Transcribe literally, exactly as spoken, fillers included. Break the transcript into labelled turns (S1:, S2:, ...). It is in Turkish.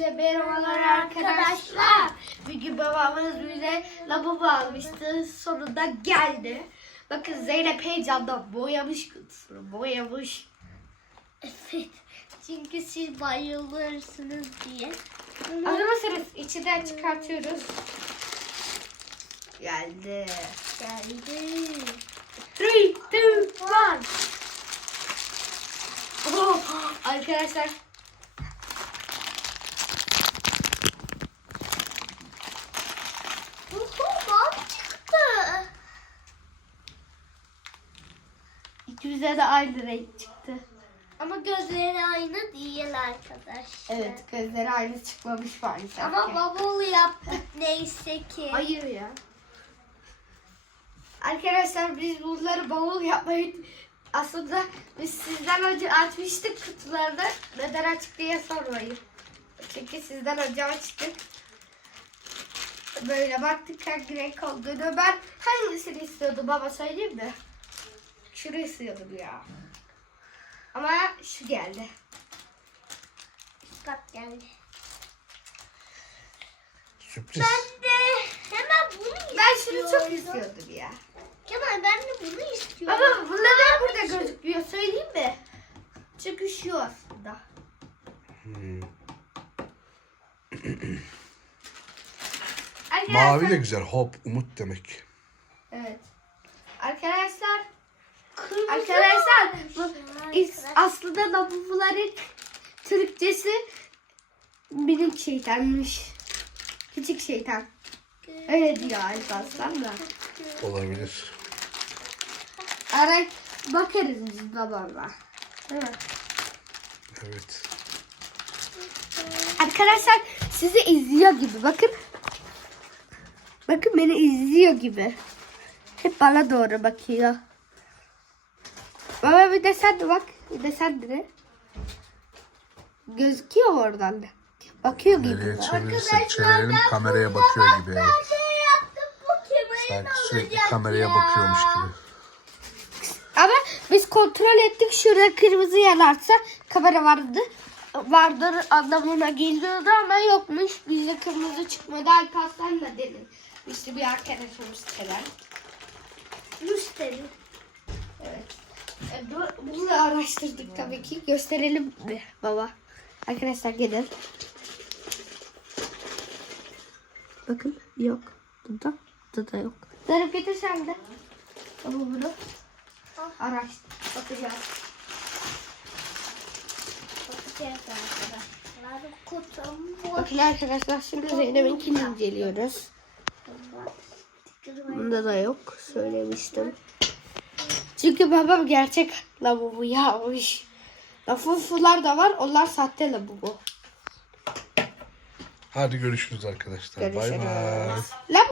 S1: Hepinize merhabalar arkadaşlar. Bugün babamız bize lavabo almıştı. Sonunda geldi. Bakın Zeynep heyecandan boyamış kutusunu. Boyamış.
S2: Evet. Çünkü siz bayılırsınız diye.
S1: Hazır mısınız? İçinden çıkartıyoruz. Geldi.
S2: Geldi.
S1: Three, two, one. Oh, arkadaşlar.
S2: Bam çıktı.
S1: İkimize de aynı renk çıktı.
S2: Ama gözleri aynı değil arkadaşlar.
S1: Evet, gözleri aynı çıkmamış maalesef.
S2: Ama bavulu yaptık neyse ki.
S1: Hayır ya. Arkadaşlar biz bunları bavul yapmayı aslında biz sizden önce açmıştık kutularda. Neden açık diye sormayın. Çünkü sizden önce açtık. Böyle baktık hangi renk olduğunu. Ben hangisini istiyordum baba söyleyeyim mi? Şunu istiyordum ya. Ama şu geldi.
S2: Bak geldi.
S3: Sürpriz.
S2: Ben de hemen bunu
S1: Ben
S2: istiyordum.
S1: şunu çok istiyordum ya.
S2: Kemal ben de bunu istiyorum.
S1: Baba bu neden burada gözükmüyor söyleyeyim mi? Çünkü şu aslında.
S3: Hmm.
S1: Arkadaşlar-
S3: Mavi de güzel. Hop, umut demek.
S1: Evet. Arkadaşlar
S2: Kırmızı
S1: Arkadaşlar bu
S2: olmuş
S1: is-
S2: arkadaşlar.
S1: aslında lavabo Türkçesi minik şeytanmış. Küçük şeytan. Öyle diyor Alparslan da.
S3: Olabilir.
S1: Ara bakarız biz babamla. Değil mi?
S3: Evet.
S1: Arkadaşlar sizi izliyor gibi bakın. Bakın beni izliyor gibi. Hep bana doğru bakıyor. Baba bir de sen de bak. Bir de sen de. Gözüküyor oradan da. Bakıyor gibi.
S3: Nereye çevirirsek çevirelim kameraya bakıyor gibi. Evet.
S2: Ne yaptık bu kemerin
S3: Sanki sürekli
S2: olacak
S3: kameraya
S2: ya.
S3: bakıyormuş gibi.
S1: Ama biz kontrol ettik şurada kırmızı yanarsa kamera vardı. Vardır anlamına geliyordu ama yokmuş. Bizde kırmızı çıkmadı. Alparslan da dedim. İşte bir arkadaşımız Kerem.
S2: Müşteri.
S1: Evet. E, bu- Bunu da araştırdık tabii ki. Gösterelim mi baba? Arkadaşlar gelin. Bakın yok. Burada. Burada da yok. Zarif getir sen de. Ama bunu araştır. Bakacağız.
S2: Bakacağız arkadaşlar. Kutum boş.
S1: Bakın arkadaşlar şimdi Zeynep'inkini inceliyoruz. Bunda da yok. Söylemiştim. Çünkü babam gerçek lavabo yapmış. Lavabolar da var. Onlar sahte lavabo.
S3: Hadi görüşürüz arkadaşlar. Bay bay.
S1: Görüşürüz. Lavabo